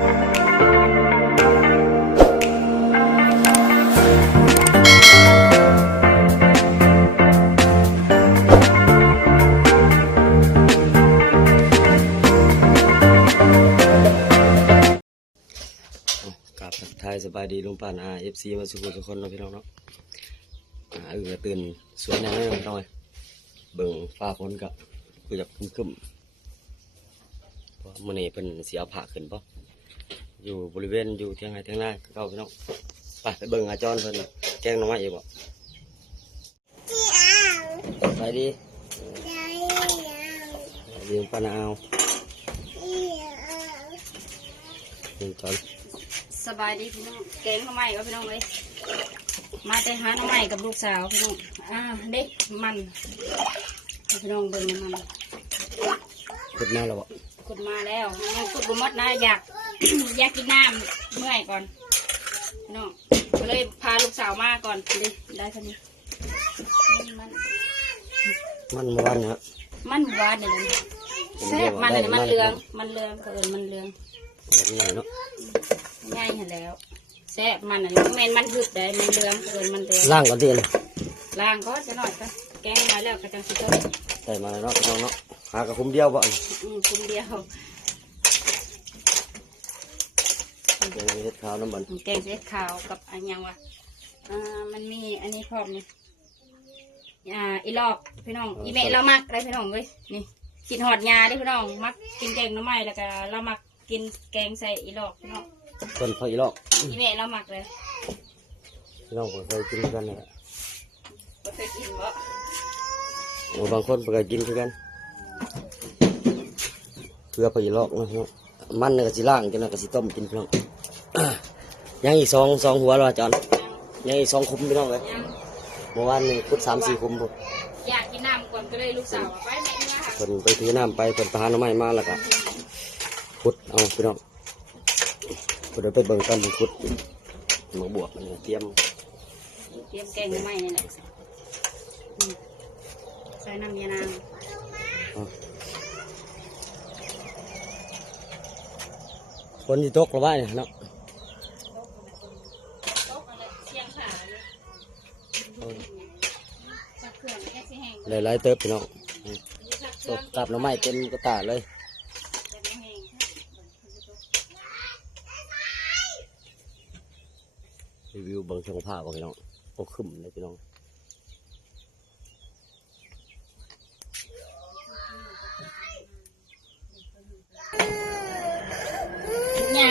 กาบทักทายสบายดีลุงป่านอาเอฟซีมาสุขุทุกคนเนาะพี่น้องเนาะอ่าอื่นก็ตื่นสวยแน่นอนพี่น้องเอ้ยเบิ่งฟ้าฝนก็คือจะคึมคึมๆเพราะมื้อนี้เป็นเสียผ่าขึ้นปะ อยู่บริเวณอยู่เทียงไห้เทียงนาเก่าพี่น้องไปไปเบิ่งอาจารย์เพิ่นแกงหน้ำไม้อีกบ่ไปดีไปดีลุงป่านอาเอาลุงจอนสบายดีพี่น้องแกงข้าวไหม้ก็พี่น้องเลยมาแต่หาข้าวไหม้กับลูกสาวพี่น้องอ่าเด็กมันพี่น้องเบิ่งมันขึ้นมาแล้วบ่ขุดมาแล้วยังขุดบุมดนะอยาก อยากกินน้ำเมื่อยก่อนพี่น้องก็เลยพาลูกสาวมาก่อนเลยได้คันนี้มันมันเมื่อวานเนาะมันหวานเนี่ยนะแซ่บมันเนี่ยมันเหลือง มันเหลืองเกินมันเหลืองแบบนี้เนาะง่ายเห็นแล้วแซ่บมันอะแมนมันหึบได้มันเหลืองเกินมันเหลืองล่างก่อนดีเลยล้างก็จะหน่อยก็แกงมาแล้วก็จังสิเจอใส่มาแล้วเนาะพี่น้องเนาะหากระคุมเดียวบ่อนอืมคุณเดียว เดี๋ยวเฮ็ดข้าวน้ำมันแกงเส้นขาวกับอันยังวะอ่ามันมีอันนี้พร้อมนี่อ่าอีลอกพี่น้องอีเมะเรามักอะไรพี่น้องเว้ยนี่กินหอดยาเด้พี่น้องมักกินแกงหน้ำไม้แล้วก็เรามักกินแกงใส่อีลอกพี่น้องต้นพออีลอกอีเมะเรามักเลยพี่น้องผมเคยกินคือกันนี่แหละบ่เคยกินบ่โอ้บางคนเพิ่นก็กินคือกันเพื่อพออีลอกเนาะพี่น้องมันเนี่ยก็สิล่างจังนั้นก็สิต้มกินพี่น้อง ยังอีกสองสองหัวรอจอนยังอีกสองคุมพี่น้องเลยยังเมื่อวานนี่พุดสามสี่คุมพุ่นอยากกินน้ำก่อนก็เลยลูกสาวว่าไปแม่เนื้อค่ะเพิ่นไปถือน้ำไปเพิ่นไปหาหน่อไม้มาแล้วก็พุดเอาพี่น้องเพิ่นเอาไปเบิ่งตอนเพิ่นพุดมาบวกมันเตรียมเตรียมแกงหน้ำไม้นี่แหละอืมใส่น้ำยานางฝนที่ตกหรือว่าเนี่ยเนาะ โต๊ะอะไรเชียงขาเลยสักเครื่องแค่สิแห้งหลายๆเติบพี่น้องสักเคตรื่องกตับหน่อไม้เต็มกระตาเลยจะไม่แห้งรีวิวเบางช่องผ้าบ่พี่น้องโอ้ขึ้นเลยพี่น้องเนี่ย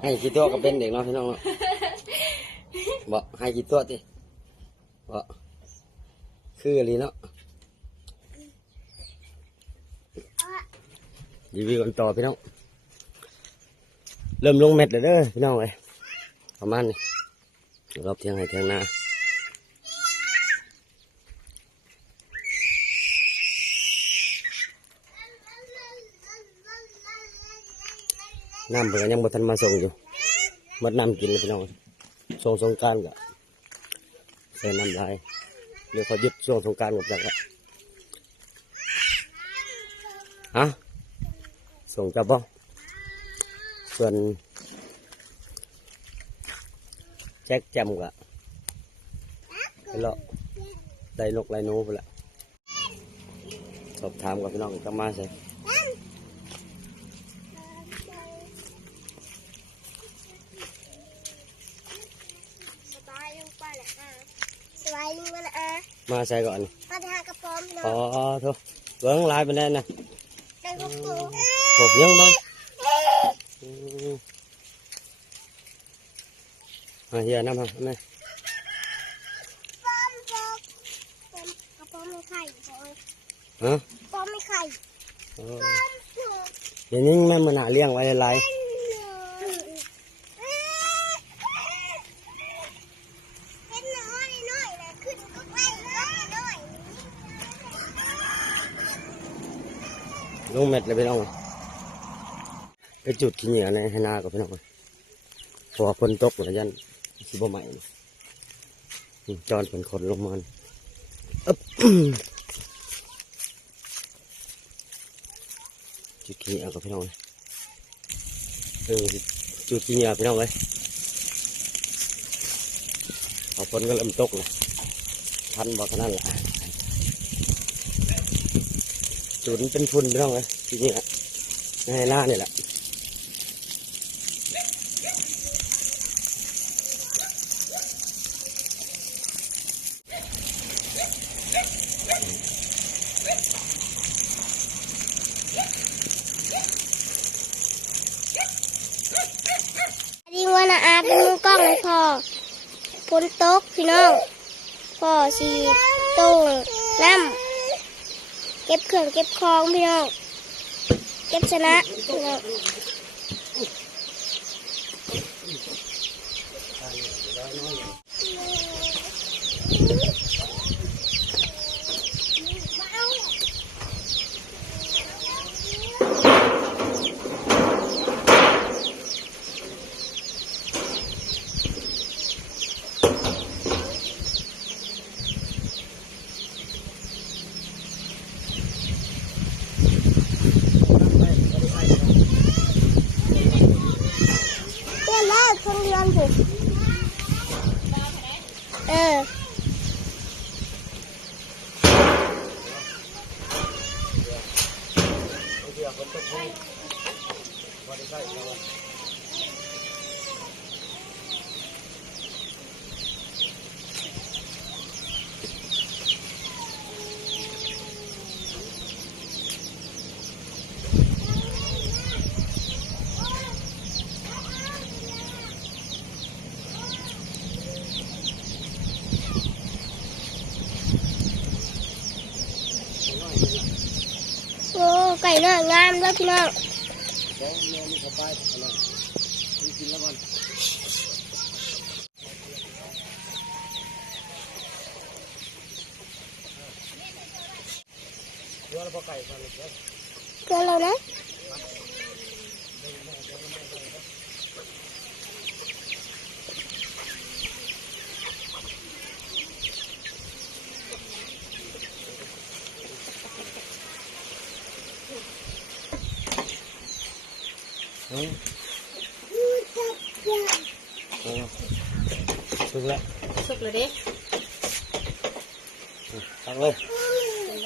ให้กี่ตัวก็เป็นเด็กเนาะพี่น้องเนาะ บ่ให้กี่ตัวติบ่คืออะไรเนาะรีวิวกันต่อพี่น้อง เริ่มลงเม็ดแล้วเด้อพี่น้องเลยประมาณนี้รอบเที่ยงให้เที่ยงหน้าน้ำเผื่อยังบ่ทันมาส่งอยู่หมดน้ำกินเลยพี่น้อง ส่งสงกรารกะใส่น้ำลายเดี๋ยวเขายุดช่วงสงกรารกับจักละฮะส่งจับบ่ส่วนแจ็คจมกะไปเลาะได้นกไรหนูไปละสอบถามกับพี่น้องก็มาใส่ สบายลงไปเลยอะ สบายลงไปเลยอะมาใส่ก่อนมาทากระป๋อมหน่อ๋ออยโทุกเบิ้งลายไปแน่นะได้ก็ปูโอ้ยังบ้างอืมมาเฮียน้ำมาแม่ป้อมบอกกระป๋อมไม่ไข่บอยฮะป้อมไม่ไข่เออป้อมเสือเดี๋ยวนี้แม่มันหาเลี้ยงไว้หลายเป็นน้อยน้อยนะขึ้นก็ไปน้อยน้อย ๆ ลงเม็ดเลยพี่น้องไปจุดขี้เหนียวในให้นากับพี่น้องพราะว่าฝนตกหลายยันสิบ่ใหม่จอนเป็นคนลงมันอ๊บจุดขี้เหนียวกับพี่น้องถึงสิจุดที่เหงื่อพี่น้องเลยเอาฝนก็เริ่มตกเลยทันบอกเท่านั้นแหละ จุดมันเป็นทุนพี่น้องเลยที่นี่แหละในหน้าเนี่ยแหละดีวันอาเป็นมือกล้องให้พ่อฝนตกพี่น้อง พ่อสีต้งน้ำ เก็บเครื่องเก็บคลองพี่น้อง เก็บชนะพี่น้อง รื่องเรือนผมเออโอ้ไก่ เนื้องามแล้วพี่น้องเกลือเรานะ 嗯，嗯，ถึงแล้วสุกเลยเด้ทำเลย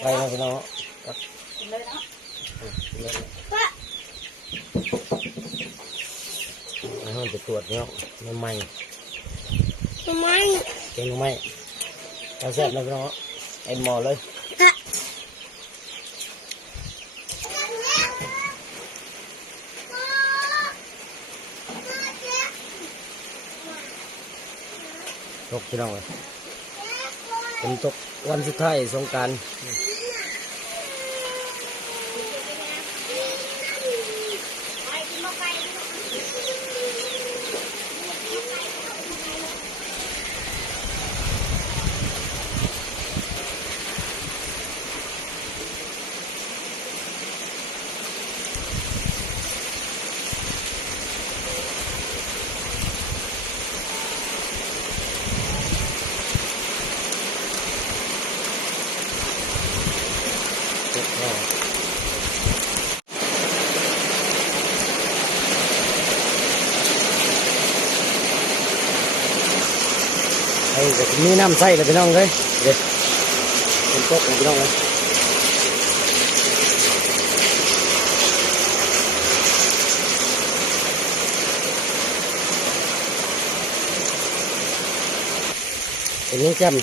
ไปแล้วพี่น้องตักเลยเนาะเลยให้ไปตรวจเนาะน้ำมันทำไมเก่งไหมเอาแซ่บนะพี่น้องเอ็นหมอเลย ตกพี่น้องเลยเป็นตกวันสุดท้ายสงการ ไอ้ก็มีน้ำใส่เลยพี่น้องเลยเด็ดเป็นตกเลยพี่น้องเลยเป็นยังแจ่ม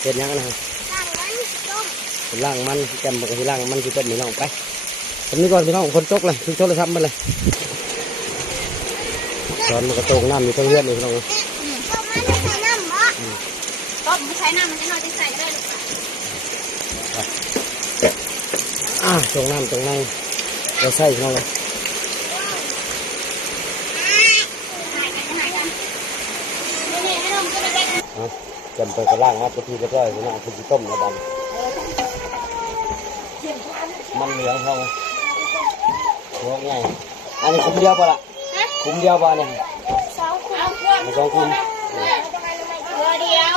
เป็นยังนะตั้งมันต้มเป็นล่างมันแจ่มปกติล่างมันคือต้มพี่น้องไปทำนี้ก่อนพี่น้องคนตกเลยคือโทรศัพท์มาเลยตอนมันกระโตกน้ำอยู่ทั้งเรือนเลยพี่น้องเอ้ย ต้มมันไม่ใส่น้ำบ่ ต้มไม่ใช้น้ำมันจะน้อยจะใส่ก็ได้ลูกอ่าตรงน้ำตรงในเราใส่พี่น้องเลยหายกันหายกันนี่ให้น้องก็ได้เอาจำไปกระล่างมาพอดีเรียบร้อยพี่น้องคือสิต้มนะดำมันเหลืองทองหัวใหญ่อันนี้คุ้มเดียวป่ะล่ะคุ้มเดียวป่ะเนี่ยสองขวเอาดขวดไม่ต้องคุ้ม เกลือเดียว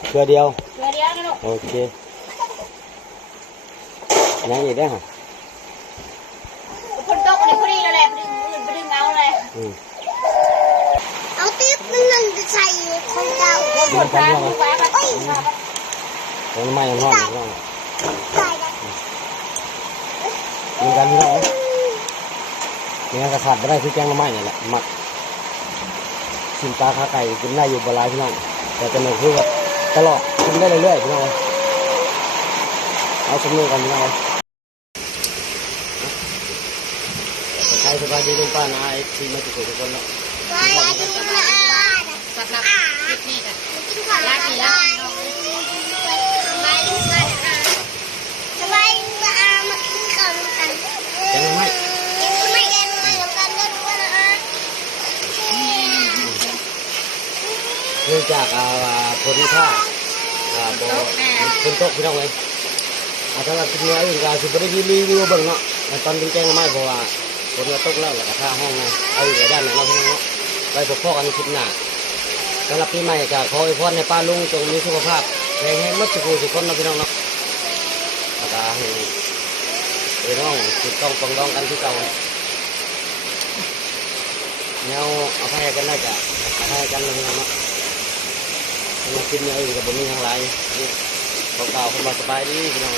เก ลือเดียวเกลือเดียวนะลูกโอเคยังอีกได้อฮะคนโต๊ะคนนี้พอดีแล้วแหละพอดีพอดีอืมเอาติ๊บนึงนึงจะใส่ของเก่าปวดขาปวดขาโอ้ยแล้วไม่ยังนอนอยู่พี่น้องตายแล้วกินกันพี่น้องนี่งกระสัดไม่ได้คือแกงละไม้นี่แหละหมักชิมปลาขาไก่กินได้อยู่บหลายพี่น้องแต่เป็นหนึ่งคือว่า ตลอดกินได้เรื่อยๆพี่น้องเอาสำนึกกันพี่น้องใครสบายดีลุงป้านาไอทีมาทุกคนทุกคนเนาะวายอาดีมาอาสำหรับคลิปนี้กันกินข้าวลาดีละสบายดีมาอาสบายดีมาอามากินข้าวกัน แกงละไม้ ไม่แกงไม่ลงกันได้ด้วยนะอา เนื่องจากอ่าโพลท่าอ่าบ่คนตกพี่น้องเลยอาสำหรับคลิปนี้อื่นก็คือไม่ได้รีวิวเบิ่งเนาะแต่ตอนเป็นแกงไม้เพราะว่าคนก็ตกแล้วแล้วก็ท่าห้องไงเอาอยู่กับด้านไหนเนาพี่น้องเนาะไปพบพ่อกันคลิปหน้าสำหรับปีใหม่ก็ขออวยพรในป้าลุงจงมีสุขภาพแข็งแรงมัดสุขสุขคนนะพี่น้องเนาะแล้วก็ให้พี่น้องติดต้องปองดองกันที่เก่าแนวเอาภัยกันได้จ้ะเอาภัยกันเลยน้องเนาะ กินเนื้ออยู่กับบะหมี่ทางไรนี่เปล่าๆคนมาสบายดีพี่น้อง